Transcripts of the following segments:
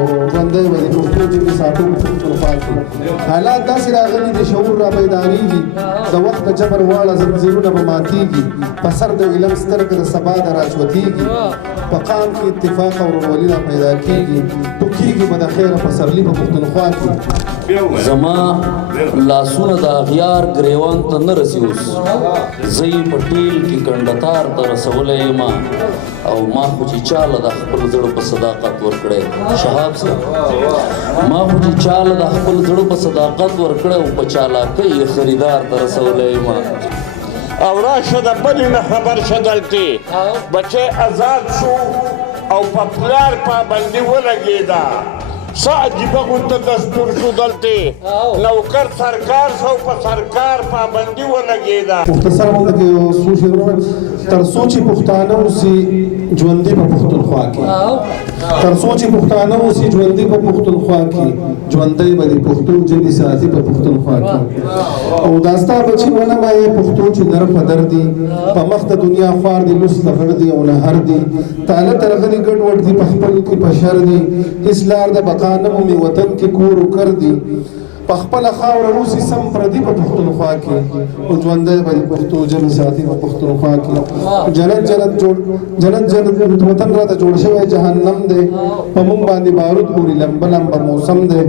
ژوندی به د پښتو ژبې ساتو په پښتونخوا کې حالات داسې راغلي د شعور را بیدارېږي د وخت د جبر واړه زنځیرونه به ماتېږي په سر د علم سترګه د سبا د راچوتېږي په قام کې اتفاق او ورورولي را پیدا کېږي ټوکېږي به د خیره پسرلي په پښتونخوا کې زما لاسونه د اغیار ګریوان ته نه رسي اوس زه یې په ټیل کې کنډتار ته رسولی یم او ما خو چې چاله د خپل زړه په صداقت ورکړی شهاب صاحب ما خو چې چاله د خپل زړه په صداقت ورکړی او په چالاکۍ یې خریدار ته رسولی یم او راشه د بلې نه خبر شه دلتې بچی ازاد شو او په پلار پابندي ولګېده څه عجیبه غونته دستور شو دلتې نوکر سرکار شو په سرکار پابندي ولګېده مختصر غونډه کې یو څو شعرونه تر څو چې پښتانه اوسي ژوندي په پښتونخوا کې تر څو چې پښتانه اوسي ژوندي په پښتونخوا کې ژوندی به د پښتو ژبې ساتي په پښتونخوا کې او دا ستا بچي ونه وایې پښتو چې در په در دي په مخ د دنیا خوار دي لوس لغړ دي او نهر دي تاله ترغلي ګډوډ دي په خپل کې په شر دي هېڅ لار د بقا نه مومي وطن کې کور وکر دي په خپله خاوره اوسي سم پردي په پښتونخوا کې او ژوندی به د پښتو ژبې ساتي په پښتونخوا کې جنت وطن راته جوړ شوی جهنم دی په موږ باندې بارود پورې لمبه لمبه موسم دی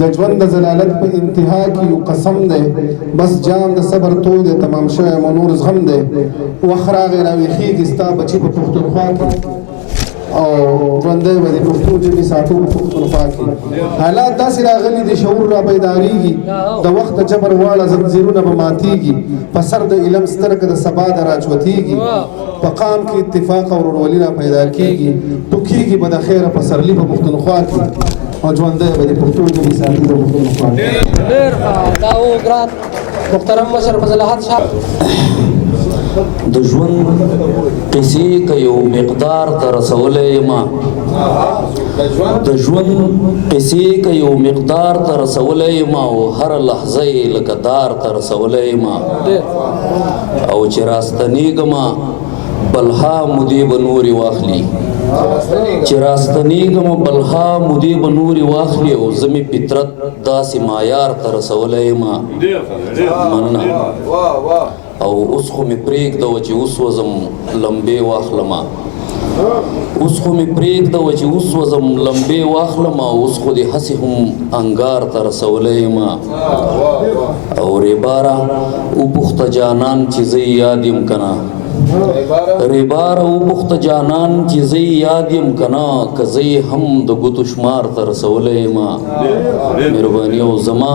د ژوند د ضلالت په انتها کې یو قسم دی بس جام د صبر توی دی تمام شوی مو نور زغم دی وخت راغی راویښېږي ستا بچي په پښتونخوا کې او ژوندی به د پښتو ژبې ساتو په پښتونخوا کې حالات داسې راغلي د شعور را بیدارېږي د وخت د جبر واړه زنځیرونه به ماتېږي په سر د علم سترګه د سبا د راچوتېږي په قام کې اتفاق او ورورولي را پیدا کېږي ټوکېږي به د خیره پسرلي په پښتونخوا کې او ژوندی به د پښتو ژبې ساتي په پښتونخوا کې ډېر دا و ګران محترم مشر فضل احد صاحب د ژوند قصې که یو مقدار ته رسولی یم د ژوند قصې که یو مقدار ته رسولی یم او هره لحظه یې لکه دار ته رسولی یم او چې راستنېږم بلها مودې به نورې واخلي چې راستنېږم بلها مودې به نورې واخلي او زه مې فطرت داسې معیار ته رسولی یم مننه او اوس خو مې پرېږده وه چې اوس وځم لمبې واخلم اوس خو مې پرېږده وه چې اوس وځم لمبې واخلم اوس خو دې هسې هم انګار ته رسولی یم او ریباره وپوښته جانان چې زه یې یاد یم که نه ریباره وپوښته جانان چې زه یې یاد یم که نه که زه یې هم د ګوتو شمار ته رسولی یم مهرباني او زما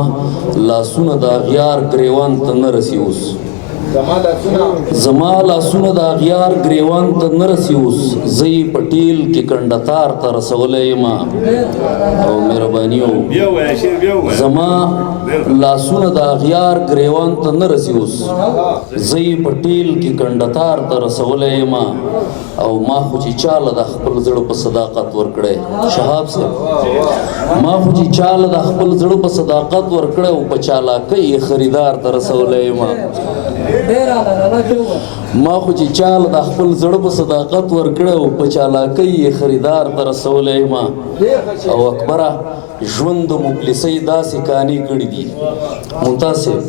لاسونه د اغیار ګریوان ته نه رسي اوس زما لاسونه د اغیار ګریوان ته نه رسي اوس زه یې په ټیل کې کنډتار ته رسولی یم او مهرباني او زما لاسونه د اغیار ګریوان ته نه رسي اوس زه یې په ټیل کې کنډتار ته رسولی یم او ما خو چې چاله د خپل زړه په صداقت ورکړی شهاب صاحب ما خو چې چاله د خپل زړه په صداقت ورکړی او په چالاکۍ یې خریدار ته رسولی یم ما خو چې چاله د خپل زړه په صداقت ورکړی او په چالاکۍ یې خریدار ته رسولی یم او اکبره ژوند د مفلسۍ داسې کانې کړي دي ممتاز صاحب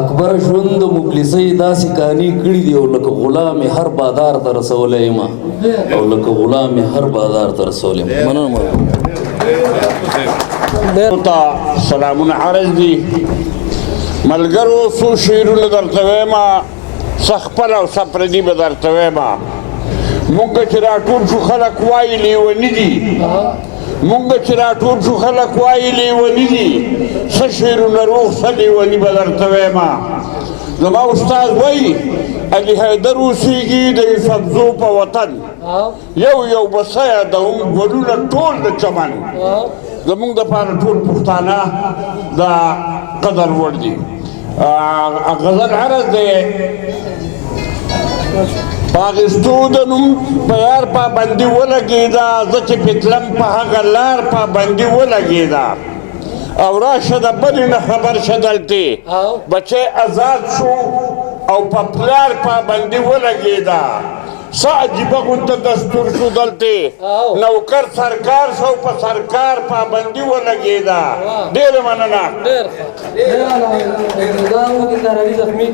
اکبر ژوند د مفلسۍ داسې کانې کړي دي او لکه غلام یې هر بادار ته رسولی یم او لکه غلام یې هر بادار ته رسولی یم مننه ته سلامونه عرض دي ملګرو څو شعرونه درته وایم څه خپل او څه پردي به درته وایم مونږ چې راټول شو خلک وایي لیوني دي مونږ چې راټول شو خلک وایي لیوني دي څه شعرونه روغ څه لیوني به درته وایم زما استاد وایي علي حیدر اوسېږي د یوسفزو په وطن یو یو به څه یادوم ګلونه ټول د چمن زمونږ دپاره ټول پښتانه د قدر وړ دي غزل عرض دی په اخیستو د نوم په یار پابندي ولګېده زه چې پتلم په هغه لار پابندي ولګېده او راشه د بلې نه خبر شه دلتې بچی ازاد شو او په پلار پابندي ولګېده څه عجیبه غونته دستور شو دلته نوکر سرکار شو په سرکار پابندي ولګېده ډېره مننه ډېر ښه ډېر اعلی دا و دې داروي زخمي